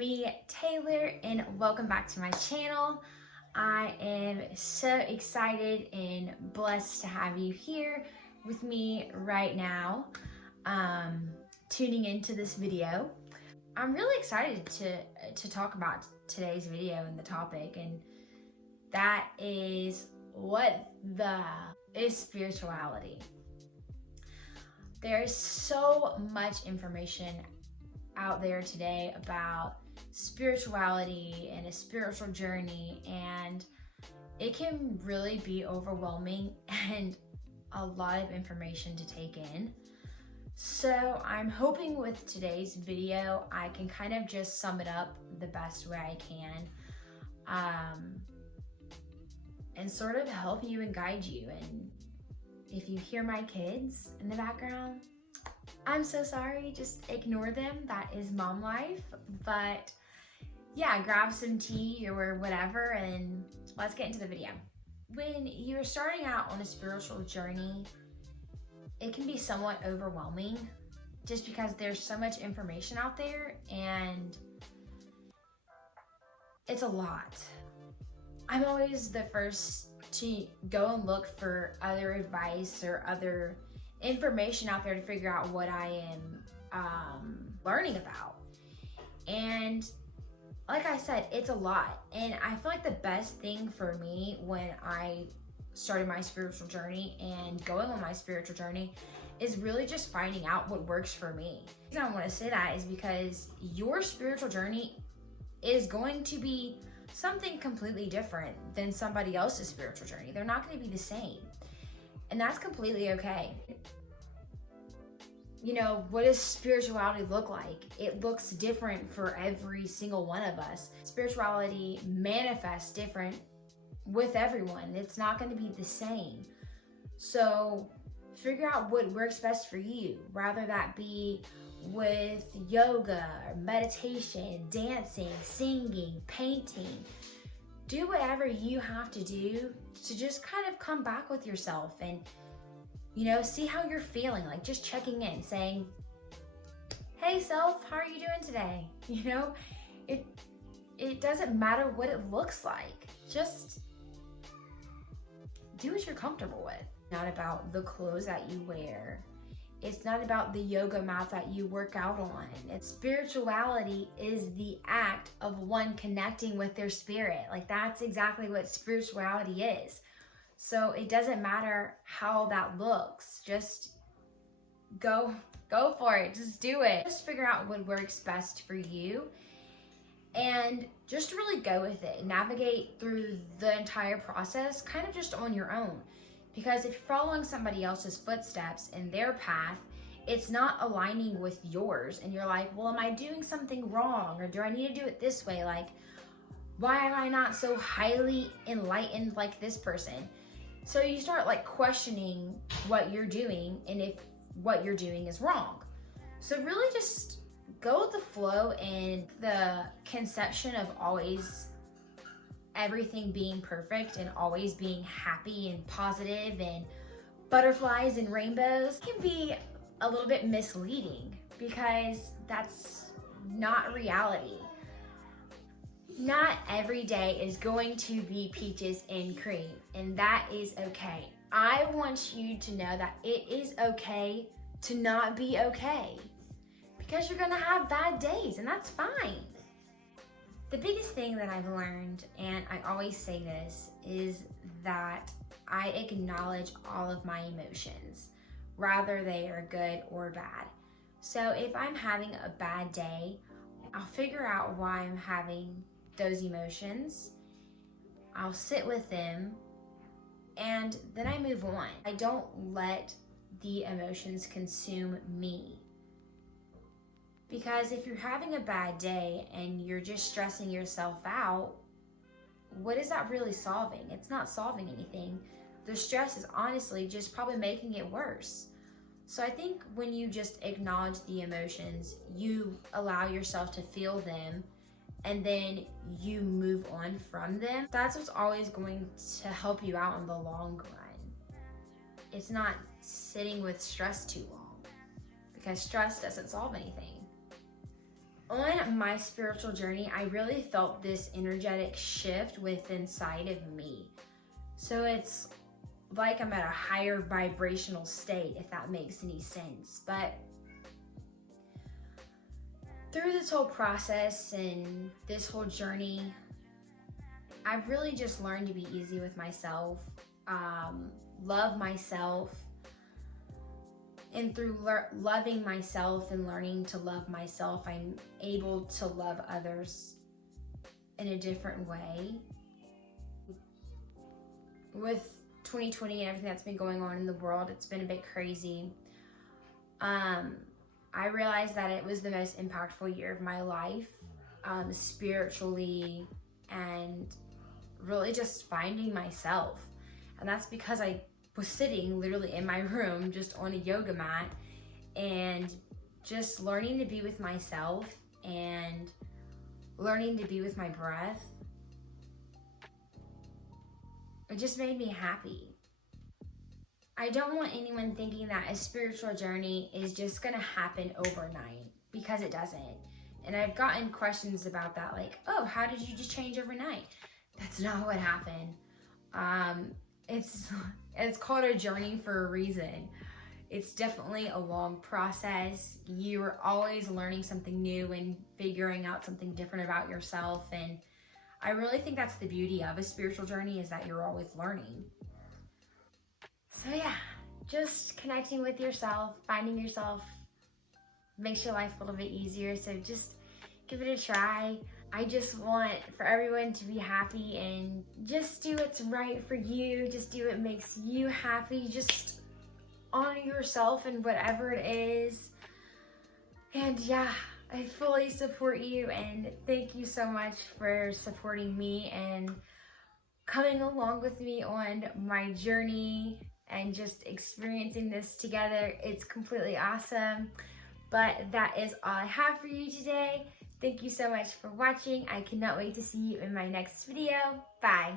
me, Taylor, and welcome back to my channel. I am so excited and blessed to have you here with me right now, tuning into this video. I'm really excited to talk about today's video and the topic, and that is what is spirituality. There is so much information out there today about spirituality and a spiritual journey, and it can really be overwhelming and a lot of information to take in. So I'm hoping with today's video I can kind of just sum it up the best way I can, and sort of help you and guide you. And if you hear my kids in the background, I'm so sorry, just ignore them. That is mom life. But yeah, grab some tea or whatever and let's get into the video. When you're starting out on a spiritual journey, it can be somewhat overwhelming just because there's so much information out there and it's a lot. I'm always the first to go and look for other advice or other information out there to figure out what I am learning about. And like I said, it's a lot. And I feel like the best thing for me when I started my spiritual journey and going on my spiritual journey is really just finding out what works for me. The reason I want to say that is because your spiritual journey is going to be something completely different than somebody else's spiritual journey. They're not going to be the same. And that's completely okay. You know, what does spirituality look like? It looks different for every single one of us. Spirituality manifests different with everyone. It's not going to be the same. So figure out what works best for you, rather that be with yoga, meditation, dancing, singing, painting. Do whatever you have to do to just kind of come back with yourself and, you know, see how you're feeling. Like just checking in, saying, hey self, how are you doing today? You know, it doesn't matter what it looks like. Just do what you're comfortable with. Not about the clothes that you wear. It's not about the yoga mat that you work out on. Spirituality is the act of one connecting with their spirit. Like that's exactly what spirituality is. So it doesn't matter how that looks. Just go for it. Just do it. Just figure out what works best for you and just really go with it. Navigate through the entire process kind of just on your own. Because if you're following somebody else's footsteps in their path, it's not aligning with yours. And you're like, well, am I doing something wrong? Or do I need to do it this way? Like, why am I not so highly enlightened like this person? So you start like questioning what you're doing and if what you're doing is wrong. So really just go with the flow and the conception of always everything being perfect and always being happy and positive and butterflies and rainbows can be a little bit misleading because that's not reality. Not every day is going to be peaches and cream, and that is okay. I want you to know that it is okay to not be okay because you're gonna have bad days, and that's fine. The biggest thing that I've learned, and I always say this, is that I acknowledge all of my emotions, whether they are good or bad. So if I'm having a bad day, I'll figure out why I'm having those emotions. I'll sit with them, and then I move on. I don't let the emotions consume me. Because if you're having a bad day and you're just stressing yourself out, what is that really solving? It's not solving anything. The stress is honestly just probably making it worse. So I think when you just acknowledge the emotions, you allow yourself to feel them, and then you move on from them, that's what's always going to help you out in the long run. It's not sitting with stress too long, because stress doesn't solve anything. On my spiritual journey, I really felt this energetic shift within inside of me. So it's like I'm at a higher vibrational state, if that makes any sense. But through this whole process and this whole journey, I've really just learned to be easy with myself, love myself, and through loving myself and learning to love myself, I'm able to love others in a different way. With 2020 and everything that's been going on in the world, it's been a bit crazy. I realized that it was the most impactful year of my life, spiritually, and really just finding myself. And that's because I was sitting literally in my room just on a yoga mat and just learning to be with myself and learning to be with my breath. It just made me happy. I don't want anyone thinking that a spiritual journey is just gonna happen overnight, because it doesn't. And I've gotten questions about that, like, oh, how did you just change overnight? That's not what happened. It's called a journey for a reason. It's definitely a long process. You're always learning something new and figuring out something different about yourself. And I really think that's the beauty of a spiritual journey, is that you're always learning. So yeah, just connecting with yourself, finding yourself makes your life a little bit easier. So just give it a try. I just want for everyone to be happy and just do what's right for you. Just do what makes you happy. Just honor yourself and whatever it is. And yeah, I fully support you, and thank you so much for supporting me and coming along with me on my journey and just experiencing this together. It's completely awesome. But that is all I have for you today. Thank you so much for watching. I cannot wait to see you in my next video. Bye.